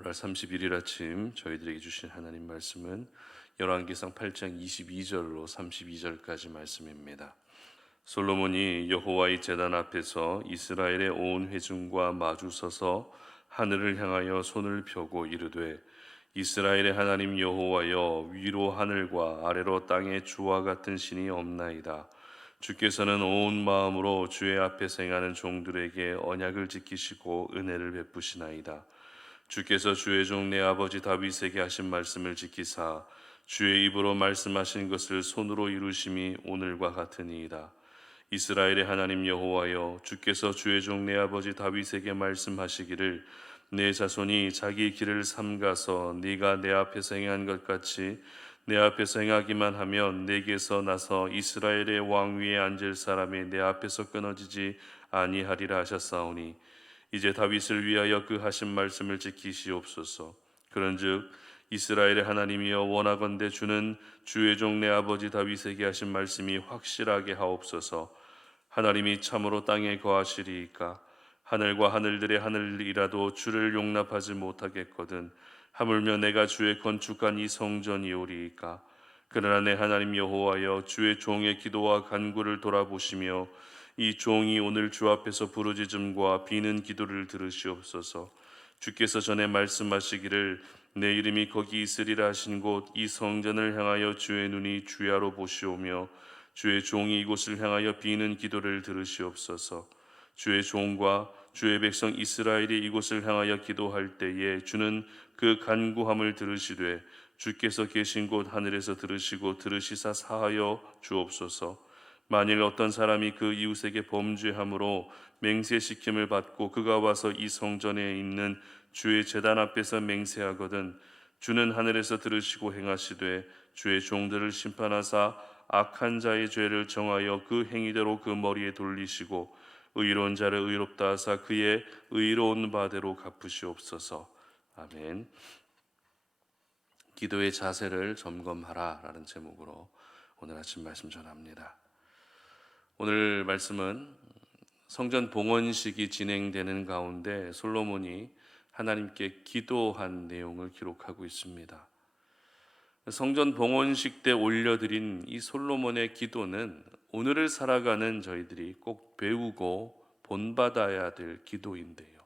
8월 31일 아침 저희들에게 주신 하나님 말씀은 열왕기상 8장 22절로 32절까지 말씀입니다. 솔로몬이 여호와의 제단 앞에서 이스라엘의 온 회중과 마주 서서 하늘을 향하여 손을 펴고 이르되 이스라엘의 하나님 여호와여, 위로 하늘과 아래로 땅에 주와 같은 신이 없나이다. 주께서는 온 마음으로 주의 앞에 행하는 종들에게 언약을 지키시고 은혜를 베푸시나이다. 주께서 주의 종 내 아버지 다윗에게 하신 말씀을 지키사 주의 입으로 말씀하신 것을 손으로 이루심이 오늘과 같으니이다. 이스라엘의 하나님 여호와여, 주께서 주의 종 내 아버지 다윗에게 말씀하시기를 내 자손이 자기 길을 삼가서 네가 내 앞에서 행한 것 같이 내 앞에서 행하기만 하면 내게서 나서 이스라엘의 왕 위에 앉을 사람이 내 앞에서 끊어지지 아니하리라 하셨사오니 이제 다윗을 위하여 그 하신 말씀을 지키시옵소서. 그런즉 이스라엘의 하나님이여, 원하건대 주는 주의 종 내 아버지 다윗에게 하신 말씀이 확실하게 하옵소서. 하나님이 참으로 땅에 거하시리이까? 하늘과 하늘들의 하늘이라도 주를 용납하지 못하겠거든. 하물며 내가 주의 건축한 이 성전이오리이까? 그러나 내 하나님 여호와여, 주의 종의 기도와 간구를 돌아보시며 이 종이 오늘 주 앞에서 부르짖음과 비는 기도를 들으시옵소서. 주께서 전에 말씀하시기를 내 이름이 거기 있으리라 하신 곳 이 성전을 향하여 주의 눈이 주야로 보시오며 주의 종이 이곳을 향하여 비는 기도를 들으시옵소서. 주의 종과 주의 백성 이스라엘이 이곳을 향하여 기도할 때에 주는 그 간구함을 들으시되 주께서 계신 곳 하늘에서 들으시고 들으시사 사하여 주옵소서. 만일 어떤 사람이 그 이웃에게 범죄함으로 맹세시킴을 받고 그가 와서 이 성전에 있는 주의 제단 앞에서 맹세하거든 주는 하늘에서 들으시고 행하시되 주의 종들을 심판하사 악한 자의 죄를 정하여 그 행위대로 그 머리에 돌리시고 의로운 자를 의롭다 하사 그의 의로운 바대로 갚으시옵소서. 아멘. 기도의 자세를 점검하라 라는 제목으로 오늘 아침 말씀 전합니다. 오늘 말씀은 성전 봉헌식이 진행되는 가운데 솔로몬이 하나님께 기도한 내용을 기록하고 있습니다. 성전 봉헌식 때 올려드린 이 솔로몬의 기도는 오늘을 살아가는 저희들이 꼭 배우고 본받아야 될 기도인데요.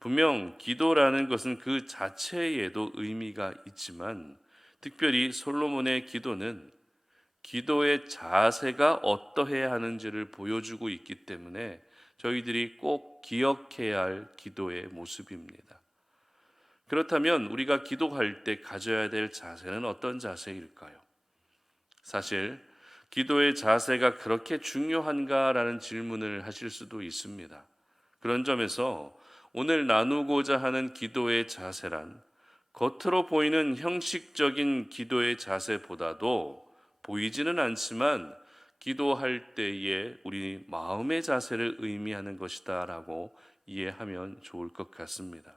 분명 기도라는 것은 그 자체에도 의미가 있지만 특별히 솔로몬의 기도는 기도의 자세가 어떠해야 하는지를 보여주고 있기 때문에 저희들이 꼭 기억해야 할 기도의 모습입니다. 그렇다면 우리가 기도할 때 가져야 될 자세는 어떤 자세일까요? 사실 기도의 자세가 그렇게 중요한가라는 질문을 하실 수도 있습니다. 그런 점에서 오늘 나누고자 하는 기도의 자세란 겉으로 보이는 형식적인 기도의 자세보다도 보이지는 않지만 기도할 때에 우리 마음의 자세를 의미하는 것이다라고 이해하면 좋을 것 같습니다.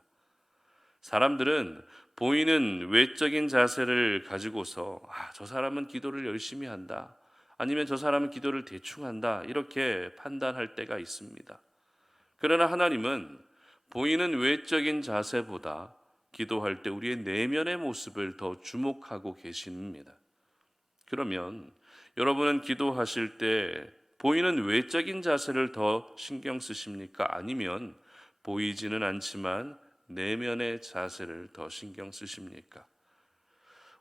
사람들은 보이는 외적인 자세를 가지고서 저 사람은 기도를 열심히 한다, 아니면 저 사람은 기도를 대충 한다, 이렇게 판단할 때가 있습니다. 그러나 하나님은 보이는 외적인 자세보다 기도할 때 우리의 내면의 모습을 더 주목하고 계십니다. 그러면 여러분은 기도하실 때 보이는 외적인 자세를 더 신경 쓰십니까? 아니면 보이지는 않지만 내면의 자세를 더 신경 쓰십니까?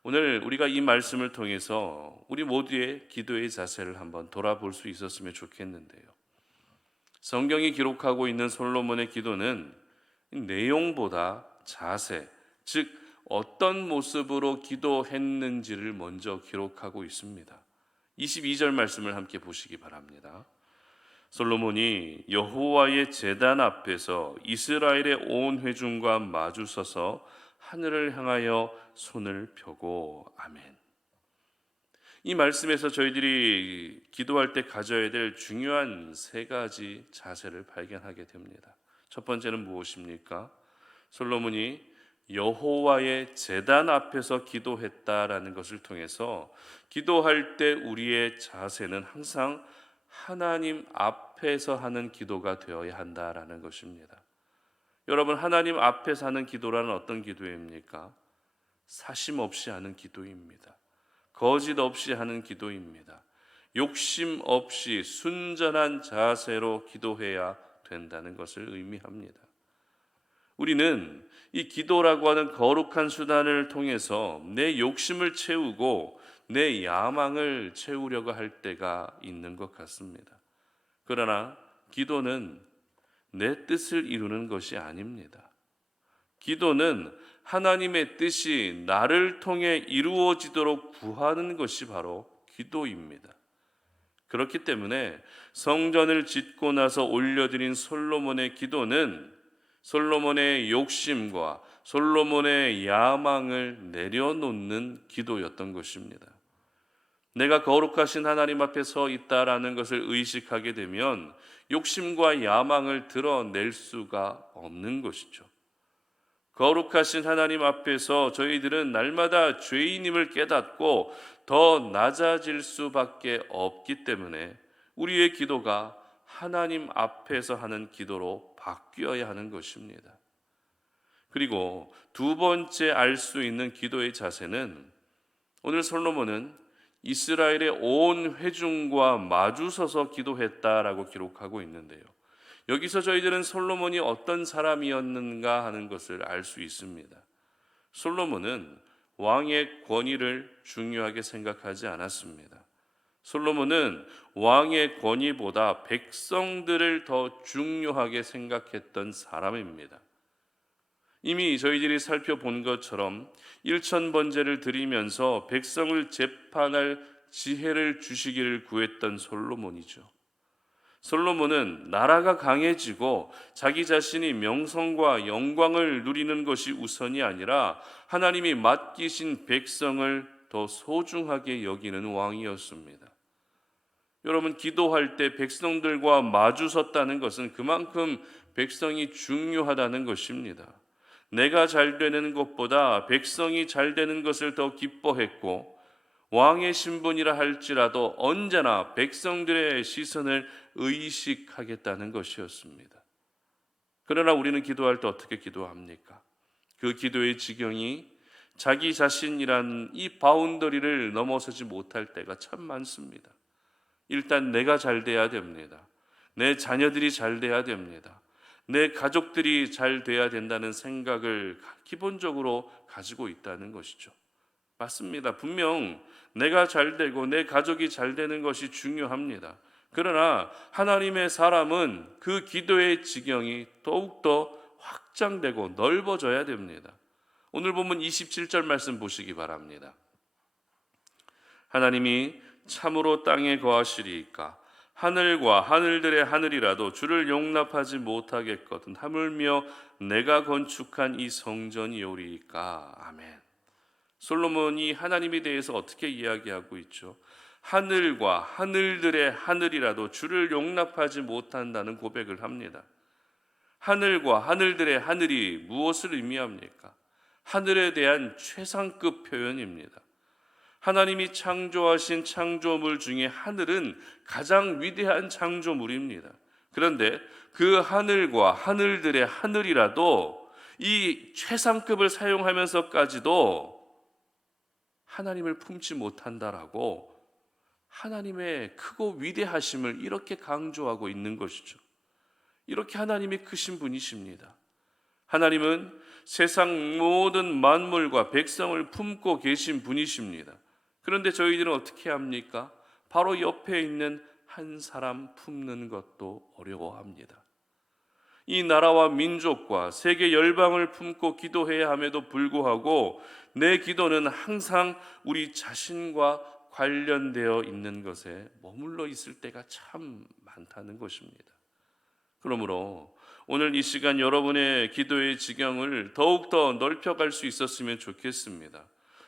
오늘 우리가 이 말씀을 통해서 우리 모두의 기도의 자세를 한번 돌아볼 수 있었으면 좋겠는데요. 성경이 기록하고 있는 솔로몬의 기도는 내용보다 자세, 즉 어떤 모습으로 기도했는지를 먼저 기록하고 있습니다. 22절 말씀을 함께 보시기 바랍니다. 솔로몬이 여호와의 제단 앞에서 이스라엘의 온 회중과 마주 서서 하늘을 향하여 손을 펴고 아멘. 이 말씀에서 저희들이 기도할 때 가져야 될 중요한 세 가지 자세를 발견하게 됩니다. 첫 번째는 무엇입니까? 솔로몬이 여호와의 제단 앞에서 기도했다라는 것을 통해서 기도할 때 우리의 자세는 항상 하나님 앞에서 하는 기도가 되어야 한다라는 것입니다. 여러분, 하나님 앞에서 하는 기도라는 어떤 기도입니까? 사심 없이 하는 기도입니다. 거짓 없이 하는 기도입니다. 욕심 없이 순전한 자세로 기도해야 된다는 것을 의미합니다. 우리는 이 기도라고 하는 거룩한 수단을 통해서 내 욕심을 채우고 내 야망을 채우려고 할 때가 있는 것 같습니다. 그러나 기도는 내 뜻을 이루는 것이 아닙니다. 기도는 하나님의 뜻이 나를 통해 이루어지도록 구하는 것이 바로 기도입니다. 그렇기 때문에 성전을 짓고 나서 올려드린 솔로몬의 기도는 솔로몬의 욕심과 솔로몬의 야망을 내려놓는 기도였던 것입니다. 내가 거룩하신 하나님 앞에 서 있다라는 것을 의식하게 되면 욕심과 야망을 드러낼 수가 없는 것이죠. 거룩하신 하나님 앞에서 저희들은 날마다 죄인임을 깨닫고 더 낮아질 수밖에 없기 때문에 우리의 기도가 하나님 앞에서 하는 기도로 바뀌어야 하는 것입니다. 그리고 두 번째 알 수 있는 기도의 자세는, 오늘 솔로몬은 이스라엘의 온 회중과 마주서서 기도했다라고 기록하고 있는데요. 여기서 저희들은 솔로몬이 어떤 사람이었는가 하는 것을 알 수 있습니다. 솔로몬은 왕의 권위를 중요하게 생각하지 않았습니다. 솔로몬은 왕의 권위보다 백성들을 더 중요하게 생각했던 사람입니다. 이미 저희들이 살펴본 것처럼 일천번제를 드리면서 백성을 재판할 지혜를 주시기를 구했던 솔로몬이죠. 솔로몬은 나라가 강해지고 자기 자신이 명성과 영광을 누리는 것이 우선이 아니라 하나님이 맡기신 백성을 더 소중하게 여기는 왕이었습니다. 여러분, 기도할 때 백성들과 마주섰다는 것은 그만큼 백성이 중요하다는 것입니다. 내가 잘 되는 것보다 백성이 잘 되는 것을 더 기뻐했고, 왕의 신분이라 할지라도 언제나 백성들의 시선을 의식하겠다는 것이었습니다. 그러나 우리는 기도할 때 어떻게 기도합니까? 그 기도의 지경이 자기 자신이란 이 바운더리를 넘어서지 못할 때가 참 많습니다. 일단 내가 잘 돼야 됩니다. 내 자녀들이 잘 돼야 됩니다. 내 가족들이 잘 돼야 된다는 생각을 기본적으로 가지고 있다는 것이죠. 맞습니다. 분명 내가 잘 되고 내 가족이 잘 되는 것이 중요합니다. 그러나 하나님의 사람은 그 기도의 지경이 더욱더 확장되고 넓어져야 됩니다. 오늘 본문 27절 말씀 보시기 바랍니다. 하나님이 참으로 땅에 거하시리이까 하늘과 하늘들의 하늘이라도 주를 용납하지 못하겠거든 하물며 내가 건축한 이 성전이오리이까. 아멘. 솔로몬이 하나님에 대해서 어떻게 이야기하고 있죠? 하늘과 하늘들의 하늘이라도 주를 용납하지 못한다는 고백을 합니다. 하늘과 하늘들의 하늘이 무엇을 의미합니까? 하늘에 대한 최상급 표현입니다. 하나님이 창조하신 창조물 중에 하늘은 가장 위대한 창조물입니다. 그런데 그 하늘과 하늘들의 하늘이라도 이 최상급을 사용하면서까지도 하나님을 품지 못한다라고 하나님의 크고 위대하심을 이렇게 강조하고 있는 것이죠. 이렇게 하나님이 크신 분이십니다. 하나님은 세상 모든 만물과 백성을 품고 계신 분이십니다. 그런데 저희들은 어떻게 합니까? 바로 옆에 있는 한 사람 품는 것도 어려워합니다. 이 나라와 민족과 세계 열방을 품고 기도해야 함에도 불구하고 내 기도는 항상 우리 자신과 관련되어 있는 것에 머물러 있을 때가 참 많다는 것입니다. 그러므로 오늘 이 시간 여러분의 기도의 지경을 더욱더 넓혀갈 수 있었으면 좋겠습니다.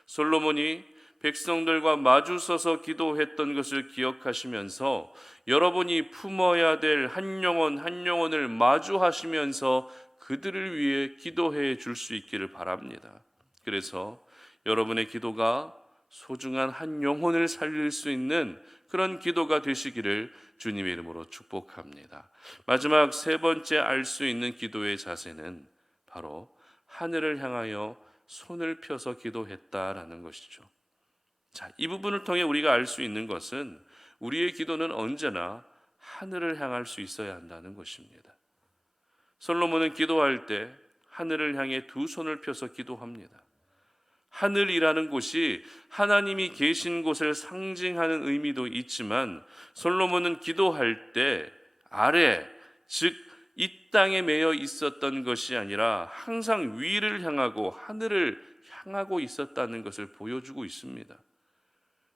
솔로몬이 백성들과 마주서서 기도했던 것을 기억하시면서 여러분이 품어야 될 한 영혼 한 영혼을 마주하시면서 그들을 위해 기도해 줄 수 있기를 바랍니다. 그래서 여러분의 기도가 소중한 한 영혼을 살릴 수 있는 그런 기도가 되시기를 주님의 이름으로 축복합니다. 마지막 세 번째 알 수 있는 기도의 자세는 바로 하늘을 향하여 손을 펴서 기도했다라는 것이죠. 자, 이 부분을 통해 우리가 알 수 있는 것은 우리의 기도는 언제나 하늘을 향할 수 있어야 한다는 것입니다. 솔로몬은 기도할 때 하늘을 향해 두 손을 펴서 기도합니다. 하늘이라는 곳이 하나님이 계신 곳을 상징하는 의미도 있지만 솔로몬은 기도할 때 아래, 즉 이 땅에 매여 있었던 것이 아니라 항상 위를 향하고 하늘을 향하고 있었다는 것을 보여주고 있습니다.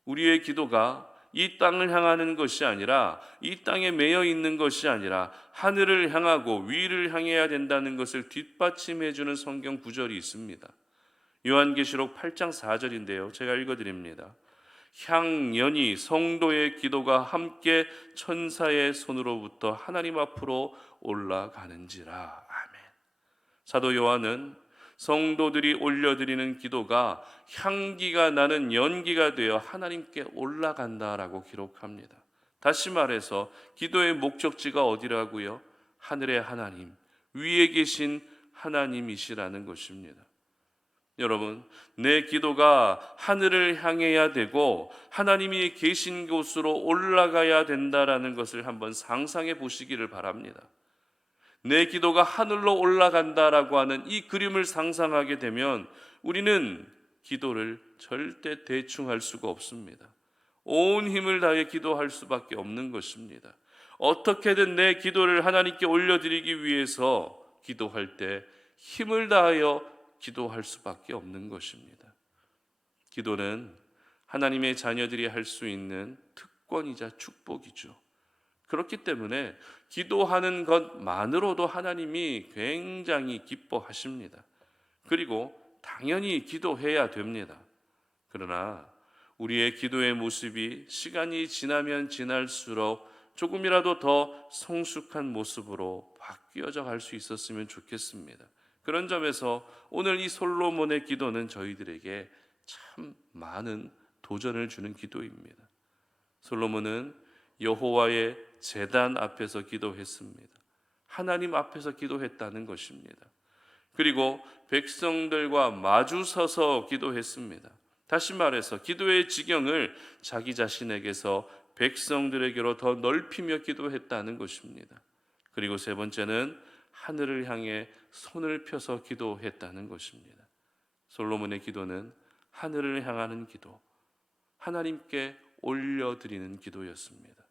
우리의 기도가 이 땅을 향하는 것이 아니라 이 땅에 매여 있는 것이 아니라 하늘을 향하고 위를 향해야 된다는 것을 뒷받침해 주는 성경 구절이 있습니다. 요한계시록 8장 4절인데요. 제가 읽어드립니다. 향연히 성도의 기도가 함께 천사의 손으로부터 하나님 앞으로 올라가는지라. 아멘. 사도 요한은 성도들이 올려드리는 기도가 향기가 나는 연기가 되어 하나님께 올라간다라고 기록합니다. 다시 말해서 기도의 목적지가 어디라고요? 하늘의 하나님, 위에 계신 하나님이시라는 것입니다. 여러분, 내 기도가 하늘을 향해야 되고 하나님이 계신 곳으로 올라가야 된다라는 것을 한번 상상해 보시기를 바랍니다. 내 기도가 하늘로 올라간다라고 하는 이 그림을 상상하게 되면 우리는 기도를 절대 대충 할 수가 없습니다. 온 힘을 다해 기도할 수밖에 없는 것입니다. 어떻게든 내 기도를 하나님께 올려드리기 위해서 기도할 때 힘을 다하여 기도할 수밖에 없는 것입니다. 기도는 하나님의 자녀들이 할 수 있는 특권이자 축복이죠. 그렇기 때문에 기도하는 것만으로도 하나님이 굉장히 기뻐하십니다. 그리고 당연히 기도해야 됩니다. 그러나 우리의 기도의 모습이 시간이 지나면 지날수록 조금이라도 더 성숙한 모습으로 바뀌어져 갈 수 있었으면 좋겠습니다. 그런 점에서 오늘 이 솔로몬의 기도는 저희들에게 참 많은 도전을 주는 기도입니다. 솔로몬은 여호와의 제단 앞에서 기도했습니다. 하나님 앞에서 기도했다는 것입니다. 그리고 백성들과 마주 서서 기도했습니다. 다시 말해서 기도의 지경을 자기 자신에게서 백성들에게로 더 넓히며 기도했다는 것입니다. 그리고 세 번째는 하늘을 향해 손을 펴서 기도했다는 것입니다. 솔로몬의 기도는 하늘을 향하는 기도, 하나님께 올려드리는 기도였습니다.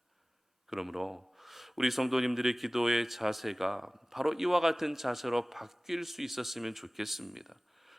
그러므로 우리 성도님들의 기도의 자세가 바로 이와 같은 자세로 바뀔 수 있었으면 좋겠습니다.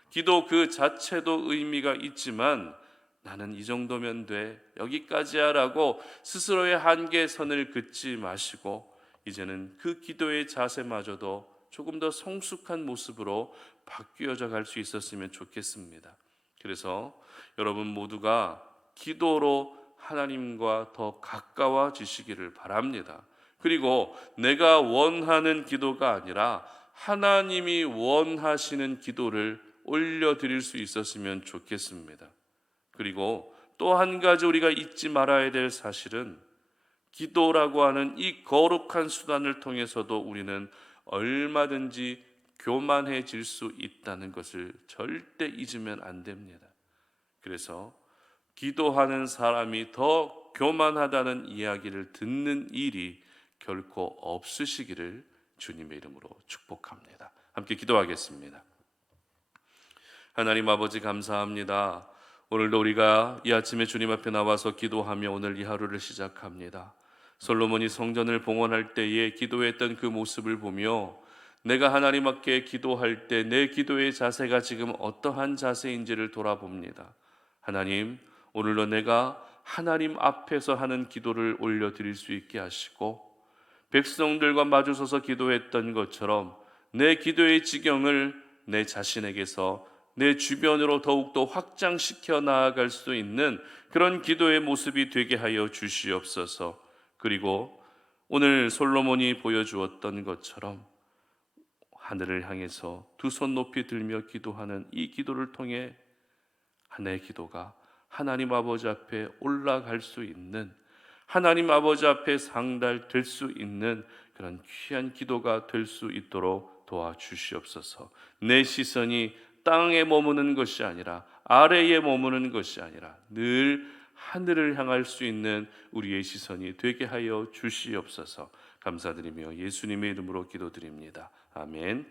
기도 그 자체도 의미가 있지만 나는 이 정도면 돼, 여기까지야 라고 스스로의 한계선을 긋지 마시고 이제는 그 기도의 자세마저도 조금 더 성숙한 모습으로 바뀌어져 갈 수 있었으면 좋겠습니다. 그래서 여러분 모두가 기도로 하나님과 더 가까워지시기를 바랍니다. 그리고 내가 원하는 기도가 아니라 하나님이 원하시는 기도를 올려드릴 수 있었으면 좋겠습니다. 그리고 또 한 가지 우리가 잊지 말아야 될 사실은 기도라고 하는 이 거룩한 수단을 통해서도 우리는 얼마든지 교만해질 수 있다는 것을 절대 잊으면 안 됩니다. 그래서 기도하는 사람이 더 교만하다는 이야기를 듣는 일이 결코 없으시기를 주님의 이름으로 축복합니다. 함께 기도하겠습니다. 하나님 아버지 감사합니다. 오늘도 우리가 이 아침에 주님 앞에 나와서 기도하며 오늘 이 하루를 시작합니다. 솔로몬이 성전을 봉헌할 때에 기도했던 그 모습을 보며 내가 하나님 앞에 기도할 때 내 기도의 자세가 지금 어떠한 자세인지를 돌아봅니다. 하나님, 오늘도 내가 하나님 앞에서 하는 기도를 올려드릴 수 있게 하시고 백성들과 마주서서 기도했던 것처럼 내 기도의 지경을 내 자신에게서 내 주변으로 더욱더 확장시켜 나아갈 수 있는 그런 기도의 모습이 되게 하여 주시옵소서. 그리고 오늘 솔로몬이 보여주었던 것처럼 하늘을 향해서 두 손 높이 들며 기도하는 이 기도를 통해 내 기도가 하나님 아버지 앞에 올라갈 수 있는, 하나님 아버지 앞에 상달될 수 있는 그런 귀한 기도가 될 수 있도록 도와주시옵소서. 내 시선이 땅에 머무는 것이 아니라, 아래에 머무는 것이 아니라 늘 하늘을 향할 수 있는 우리의 시선이 되게 하여 주시옵소서. 감사드리며 예수님의 이름으로 기도드립니다. 아멘.